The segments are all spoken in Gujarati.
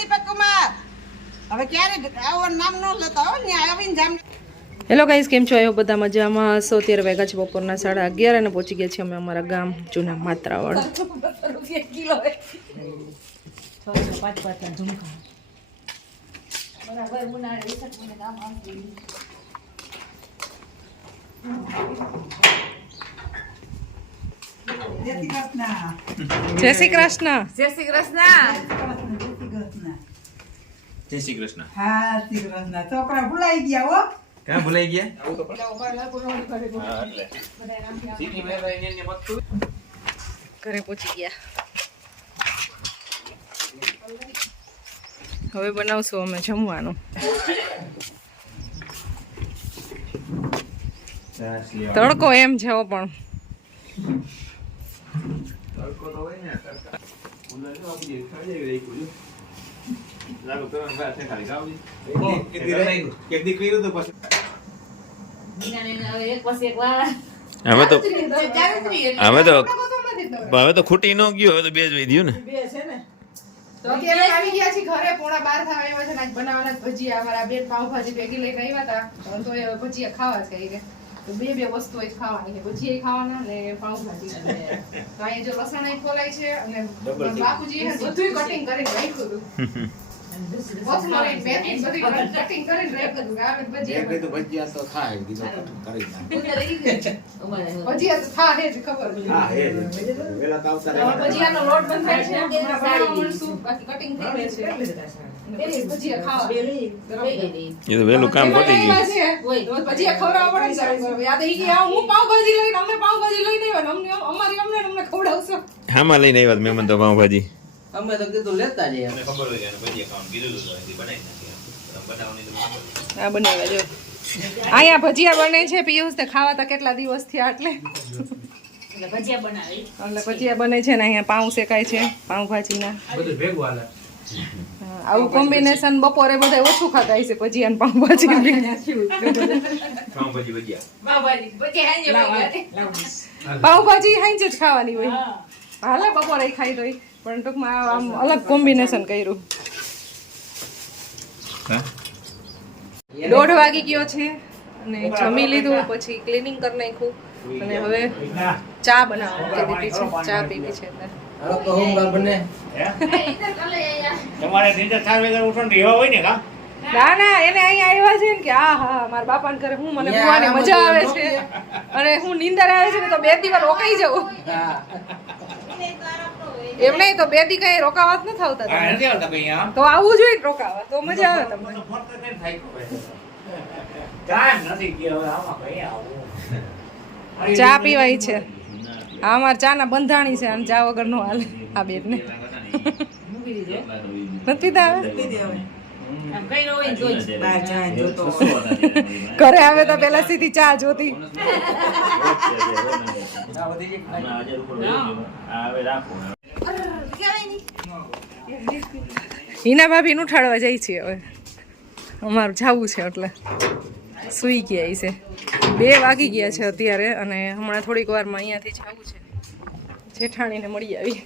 દીપક કુમાર. હવે ક્યારે આવો નામ ન લેતા હો ને આવીને જામ હેલો ગાઈસ કેમ છો? આવ્યો બધા મજામાં? સો તેર વાગ્યા છે બપોરના સાડા અગિયાર અને પહોંચી ગયા છીએ અમે અમારા ગામ જૂના માત્રાવળ. જય શ્રી કૃષ્ણ. જય શ્રી કૃષ્ણ. જય શ્રી કૃષ્ણ. હા શ્રી કૃષ્ણ. છોકરા ભૂલાઈ ગયા હો. ક્યાં ભૂલાઈ ગયા? ઘરે પહોંચી ગયા. હવે બનાવશું અમે જમવાનું. તડકો એમ છે હો પણ. એક દી કર્યું તો પછી હવે તો હવે તો હવે તો ખૂટી ન ગયું હવે તો બે જ વધી ને તો અત્યારે આવી ગયા છીએ ઘરે પોણા બાર થવા આવ્યા છે ને બનાવવાના ભજીયા અમારા બેન પાવભાજી ભેગી લઈને આવ્યા હતા તો એ ભજીયા ખાવા છે બે બે વસ્તુ ખાવાની છે. ભજીયા ખાવાના ને પાવભાજી તો અહીંયા જો લસણ ખોલાય છે અને બાપુજી બધું કટિંગ કરીને રાખ્યું હતું. ભજીયાનો લોટ બંધાય છે. કટિંગ થઈ ગયું છે. ભજીયા એ તો વહેલું કામ પતી ગયું. ભજીયા ખવડાવવા પડે યાદ આવી ગયા હું પાવભાજી લઈને અમે પાવભાજી લઈને આવ્યા અમને અમારી અમને અમને ખવડાવશો. હામાં લઈને આવ્યા મહેમાન તો પાઉંભાજી. અમે તો કીધું લેતા જઈએ. અમને ખબર હોય કે ભજીયા ખાવાનું કીધું હતું બનાવી નાખી બનાવવાની તો આ બનાવ્યા જો. અહીંયા ભજીયા બને છે પિયુષ ને ખાવા તા કેટલા દિવસ થયા એટલે. એટલે ભજીયા બને છે ને અહીંયા પાઉં શેકાય છે પાઉંભાજીના. બધું ભેગું હાલે. આવું કોમ્બિનેશન બપોરે બધા ઓછું ખાતા હશે પછી ને પાઉંભાજી પાઉંભાજી હાંજે જ ખાવાની હોય. હાલે બપોરે ખાઈ દઈ પણ ટૂંકમાં આમ અલગ કોમ્બિનેશન કર્યું. દોઢ વાગી ગયો છે અને જમી લીધું પછી ક્લિનિંગ કરી નાખ્યું. અને હવે ચા બનાવવા મૂકી દીધી છે ચા પીવી છે એટલે તો હોમગાર્ડ બને. તમારે નીચે ચાર વાગે ઉઠવાનું રહેવા હોય ને કા? ના ના એને અહીંયા આવ્યા છે ને કે આ હા મારા બાપા ઘરે હું મને ભૂવાની મજા આવે છે. અને હું નીંદર આવે છે ને તો બે દિવસ રોકાઈ જાઉં. હા. એમ નહીં તો બે દી કઈ રોકાવા જ નથી આવતા તો આવવું જોઈએ ને રોકાવા તો મજા આવે તમને. ચા પીવાય છે. આ અમાર ચા ના બંધાણી છે અને ચા વગર નો હાલે આ બેટને નથી પીતા હવે? ઘરે આવે તો પેલા સીધી ચા જોતી. હિના ભાભી નું ઉઠાડવા જાય છે હવે. અમારું જાવું છે એટલે. સુઈ ગયા છે. બે વાગી ગયા છે અત્યારે અને હમણાં થોડીક વારમાં અહીંયાથી જવું છે. જેઠાણીને મળી આવી.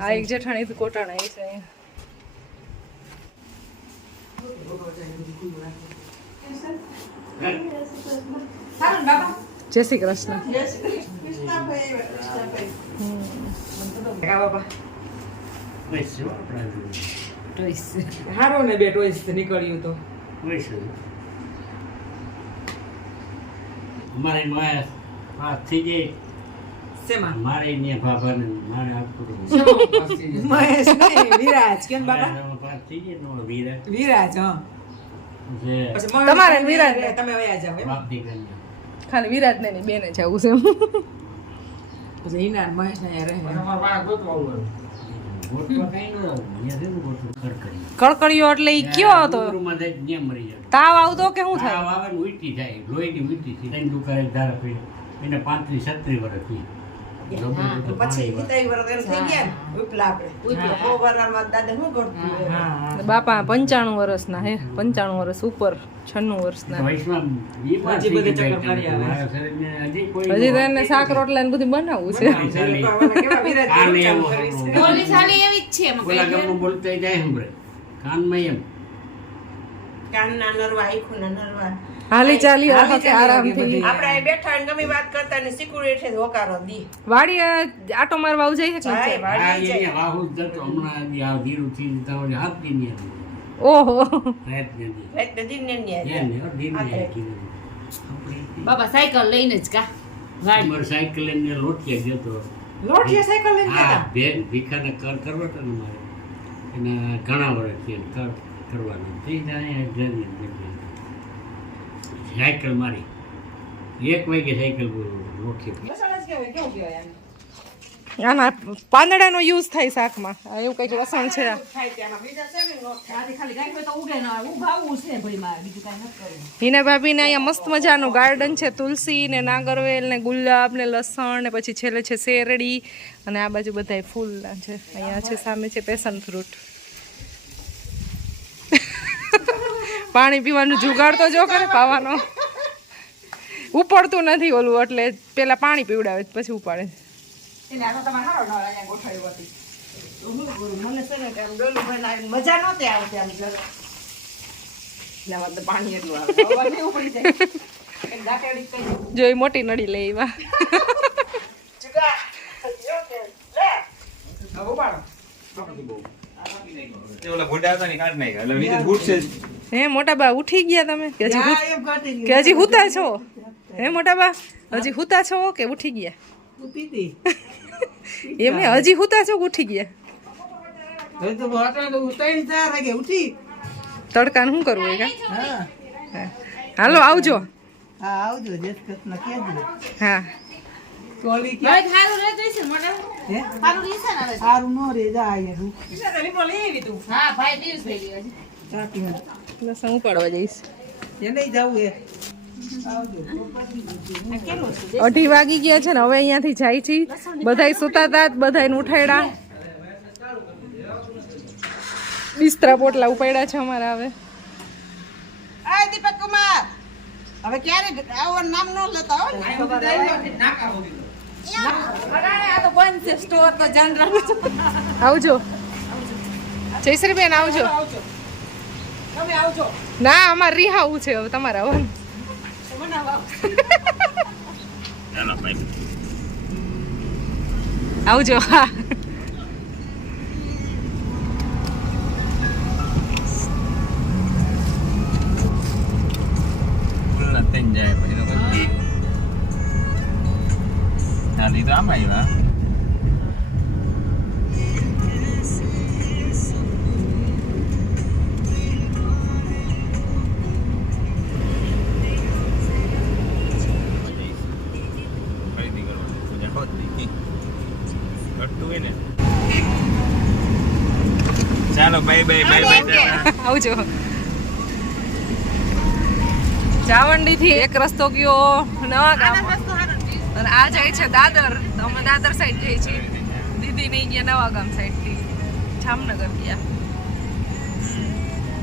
આ એક જેઠાણી કોટાણા આવી છે અહીંયા. જય શ્રી કૃષ્ણ. હારો ને બે ટોઈસ નીકળ્યું તો. અમારે થઈ જાય. શેમાં? મારે ને ભાભાને મારે મહેશ વિરાજ. કેમ બાબા મારે થઈ જાય નો વીરા વિરાજ. હા. તમારે વિરાજ. તમે વયા જાવ બાપ ખાલી વિરાટ ને બેને જવું છે પછી હિના મહેશ ને રહે. કડકડીયો. એટલે ઈ કયો હતો? તાવ આવતો કે શું તાવ થાય આવે ને ઉલટી જાય. લોહીની ઉલટી થઈ દુકાને ધારા એને પાંત્રીસ છત્રીસ વર્ષ થઈ ગયા તો પછી હિતાઈ વરસ એમ થઈ ગયા ને ઉપલા આપણે સો દાદા શું કરતું બાપા પંચાણું વર્ષના હે પંચાણું વર્ષ ઉપર છન્નું વર્ષના. હજી તો એને શાક રોટલા ને બધું બનાવવું છે. એવો જ છે. કાનમાં એમ. કાનના નરવા આંખોના નરવા. હાલી ચાલી હાલી વખતે આરામથી. આપણે બેઠા અને ગમે વાત કરતા ને સિક્યુરિટી હોકારો દી. વાડી આટો મારવા આવ જાય છે. વાડી જાય જ જતો. હમણાં આ ધીરુથી જતા હાથ દી ને ઓહો. રાત ને દી. રાત ને દી ને બાબા સાયકલ લઈને જ કા? ગાડી સાયકલ લઈને લોટિયા જતો લોટિયા સાયકલ લઈને ગયા બેન ભીખાને કર કરવો તો ને મારે એના ઘણા વર્ષ છે કર કરવાનો. તે જાય બેઠી. સાયકલ મારી. એક વાગે સાયકલ લોઠી લસણ જ કહેવાય, કેવું કહેવાય આને? આના પાંદડાનો યુઝ થાય શાકમાં. આ એવું કંઈક લસણ છે. આ. થાય ત્યાંમાં બીજા છે ને નો થાય. આથી ખાલી ગાય હોય તો ઉગે ના ઉભાવવું છે ભાઈ મારે. બીજું કાંઈ નથી કરવું. હિના ભાભીને અહીંયા મસ્ત મજાનું ગાર્ડન છે. તુલસી ને નાગરવેલ ને ગુલાબ ને લસણ ને પછી છેલ્લે છે શેરડી. અને આ બાજુ બધાય ફૂલ છે. અહીંયા છે સામે છે પેશન ફ્રૂટ પાણી પીવાનું જુગાડ તો જો કરે પાવાનો. ઉપડતું નથી ઓલું એટલે પેલા પાણી પીવડાવે પછી ઉપાડે છે. જો એ મોટી નળી લે એમાં ઓલા ઘોડા હતા ને કાઢ નાખ્યા. એટલે બીજું ઘૂંટશે જ. હે મોટા બા ઉઠી ગયા તમે? કે હજી. કે હજી હુતા છો? હે મોટા બા હજી હુતા છો કે ઉઠી ગયા? એમને હજી હુતા છો કે ઉઠી ગયા? હવે તો હોટલ તો ત્રણ ચાર વાગે ઉઠી. તડકાનું શું કરવું એ હાલો આવજો. હા આવજો. જય કૃષ્ણ કહેજો. હા. કોલી કે મોટા હે? સારું રહેશે ને હવે? નો રે જા અહીંયા. કિશન તો લીંબો લઈ આવી તું. હા ભાઈ દિવસ થઈ ગયો છે સાચી લસણ ઉપાડવા જઈશ. આવજો અઢી વાગી ગયા છે ને હવે અહીંયાથી જાય છે. બધાય સુતા હતા બધા ઉઠાડ્યા બિસ્તરા પોટલા ઉપાડ્યા છે અમારા હવે. આ દીપક કુમાર. હવે ક્યારે આવવાનું નામ ન લેતા હો ને. આ તો બંધ સ્ટોર તો જાન રાખજો આવજો આવજો. તમે આવજો. ના અમારે રિહાવું છે હવે તમારે આવવાનું. આવજો હા. જાય પછી તો તો આવ્યા ચાલો બાય બાય બાય બાય આવજો. ચાવંડી થી એક રસ્તો ગયો નવા ગામ અને આ જાય છે દાદર. તો અમે દાદર સાઈડ જઈએ છીએ. દીદી નહીં ગયા નવા ગામ સાઈડથી. જામનગર ગયા.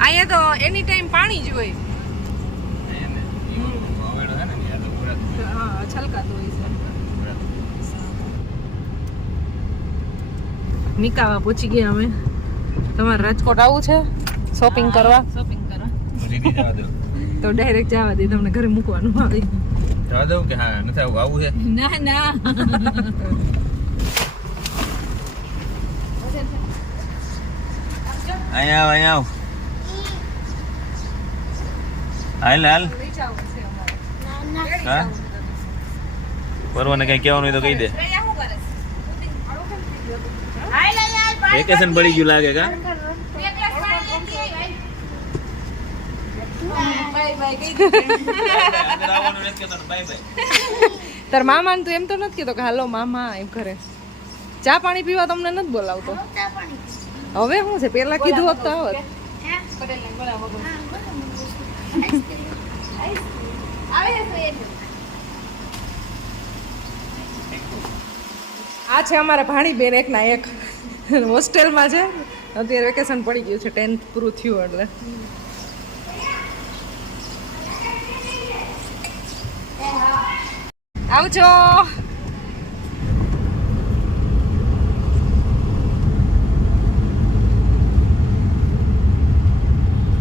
અહીંયા તો એની ટાઈમ પાણી જ હોય. નિકાવા પહોંચી ગયા અમે. તમારે રાજકોટ આવું છે? શોપિંગ કરવા? શોપિંગ કરવા. તો ડાયરેક્ટ જવા દે તમને ઘરે મૂકવાનું આવે. જવા દઉં કે હા નથી આવું? આવું છે? ના ના. અહીંયા આવ અહીંયા આવ. હાલ હાલ. હા? પરવાને કઈ કહેવાનું હોય તો કહી દે. વેકેશન પડી ગયું લાગે કા? તાર મામા તું એમ તો નથી કહેતો કે હાલો મામા એમ ઘરે. ચા પાણી પીવા તમને નથી બોલાવતો? હવે શું છે? પેલા કીધું હોત તો આવત. આ છે અમારા ભાણીબેન એકના એક. હોસ્ટેલમાં છે. અત્યારે વેકેશન પડી ગયું છે, ટેન્થ પૂરું થયું એટલે. આવજો.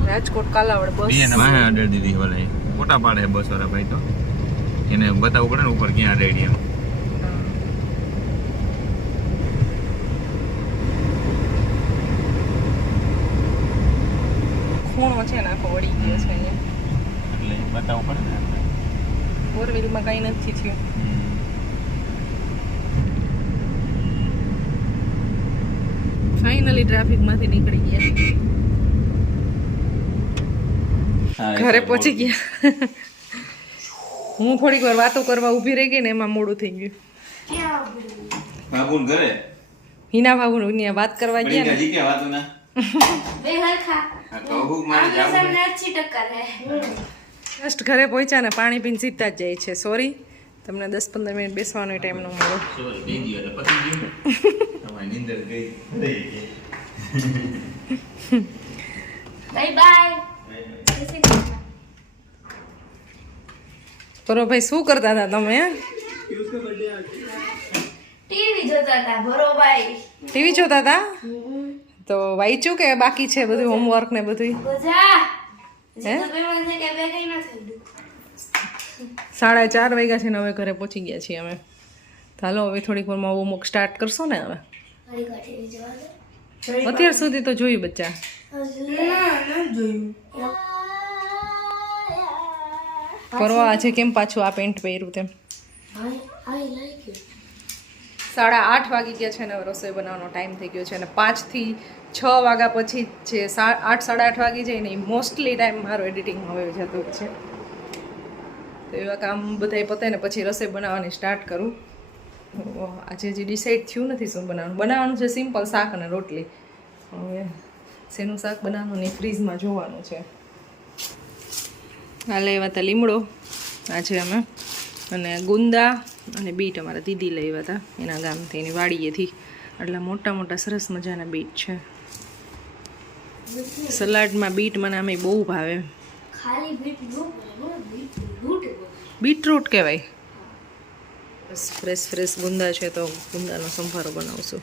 રાજકોટ કાલાવડ બસ. વાહે અડેર દીધી વલાઈ મોટા પાડે બસ વાળા ભાઈ તો. એને બતાવવું પડે ને ઉપર ક્યાં રેડી એમ. ખૂણો છે ને આખો વળી ગયો છે અહીંયા. એટલે બતાવવું પડે ને આપણે. ફોર નથી થયું. ફાઇનલી ટ્રાફિકમાંથી નીકળી ગયા. ઘરે પહોંચી ગયા. હું થોડીક વાર વાતો કરવા ઊભી રહી ગઈ ને એમાં મોડું થઈ ગયું. બાબુન ઘરે? હિના બાબુ વાત કરવા ગયા ગયા ને. જસ્ટ ઘરે પહોંચ્યા ને પાણી પીને સીધા જ જાય છે. સોરી તમને દસ પંદર મિનિટ બેસવાનો ટાઈમ ન મળ્યો સોરી બે ગયો એટલે પતી ગયું. તમારી નીંદર ગઈ. થઈ ગઈ. બાય બાય બરો ભાઈ શું કરતા હતા તમે ટીવી જોતા હતા ભરોભાઈ ટીવી જોતા હતા? તો વાંચ્યું કે બાકી છે બધું હોમવર્ક ને બધું સાડા ચાર વાગ્યા છે ને હવે ઘરે પહોંચી ગયા છીએ અમે. ચાલો હવે થોડીક વારમાં હોમવર્ક સ્ટાર્ટ કરશો ને હવે? અત્યાર સુધી તો જોયું બચ્ચા. કરવા આજે કેમ પાછું આ પેન્ટ પહેર્યું તેમ? આઈ લાઈક યુ સાડા આઠ વાગી ગયા છે ને હવે રસોઈ બનાવવાનો ટાઈમ થઈ ગયો છે અને પાંચથી છ વાગ્યા પછી જે આઠ સાડા આઠ વાગી જાય ને એ મોસ્ટલી ટાઈમ મારો એડિટિંગ હવે જતો છે. તો એવા કામ બધાય પતે ને પછી રસોઈ બનાવવાની સ્ટાર્ટ કરું. આજે હજી ડિસાઈડ થયું નથી શું બનાવવાનું. બનાવવાનું છે સિમ્પલ શાક અને રોટલી. હવે શેનું શાક બનાવવાનું ને ફ્રીજમાં જોવાનું છે. હાલે એવા તો લીમડો, આજે અમે અને ગુંદા અને બીટ અમારા દીદી લઈ આવ્યા હતા. એના ગામથી એની વાડીએથી. એટલે મોટા મોટા સરસ મજાના બીટ છે. સલાડમાં બીટ મને અમે બહુ ભાવે. બીટરૂટ કહેવાય. બસ ફ્રેશ ફ્રેશ ગુંદા છે તો ગુંદાનો સંભારો બનાવશું.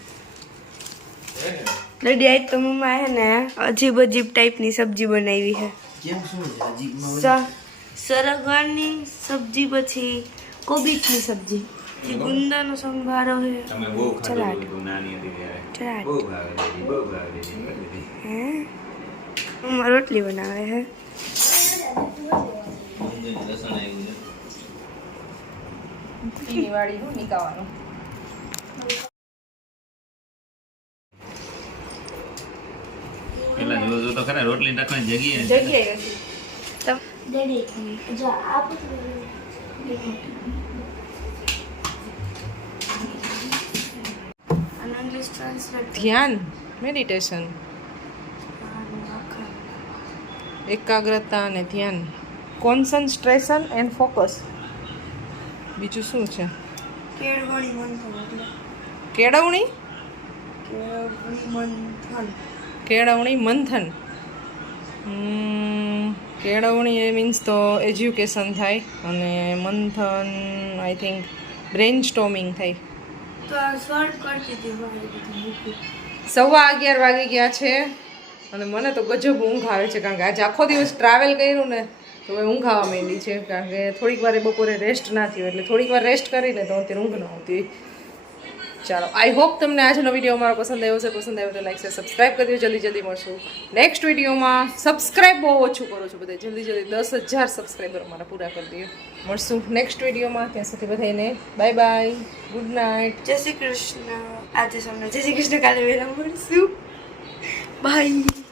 ડેડી આજ તો મમ્મા હે ને અજીબ અજીબ ટાઈપની સબ્જી બનાવી છે કેમ શું છે? હજી સ- સરગવાની સબ્જી પછી કોબીજની સબ્જી. ગુંદાનો સંભારો છે. તમે બહુ હતું નાની હતી ત્યારે. બહુ ભાવે બહુ ભાવે દીદી કરી દીધી. હે? મમ્મા રોટલી બનાવે હે? લસણ આવ્યું છે એની વાડીનું નીકાવાનું પેલા જો જો તો ખરા રોટલી નાખવાની જગ્યાએ ડેડી જો ધ્યાન મેડિટેશન એકાગ્રતા અને ધ્યાન. કોન્સન્ટ્રેશન એન્ડ ફોકસ બીજું શું છે? કેળવણી કેળવણી? મંથન. કેળવણી મંથન. કેળવણી એ મીન્સ તો એજ્યુકેશન થાય અને મંથન આઈ થિંક બ્રેન સ્ટોમિંગ થાય સવા અગિયાર વાગી ગયા છે અને મને તો ગજબ ઊંઘ આવે છે કારણ કે આજે આખો દિવસ ટ્રાવેલ કર્યું ને તો હવે ઊંઘ આવવા માંડી છે. કારણ કે થોડીક વાર બપોરે રેસ્ટ ના થયું એટલે થોડીક વાર રેસ્ટ કરીને તો અત્યારે ઊંઘ ન આવતી. ચાલો આઈ હોપ તમને આજનો વીડિયો મારો પસંદ આવ્યો છે પસંદ આવ્યો તો લાઈક છે સબસ્ક્રાઈબ કરી જલ્દી જલ્દી મળશું. નેક્સ્ટ વિડીયોમાં સબસ્ક્રાઈબ બહુ ઓછું કરું છું બધા. જલ્દી જલ્દી દસ હજાર સબસ્ક્રાઈબર મારા પૂરા કરી દઈએ. મળશું નેક્સ્ટ વિડીયોમાં ત્યાં સુધી બધાને બાય બાય ગુડ નાઇટ જય શ્રી કૃષ્ણ. આજે સૌને જય શ્રી કૃષ્ણ કાલે વેલા મળશું. બાય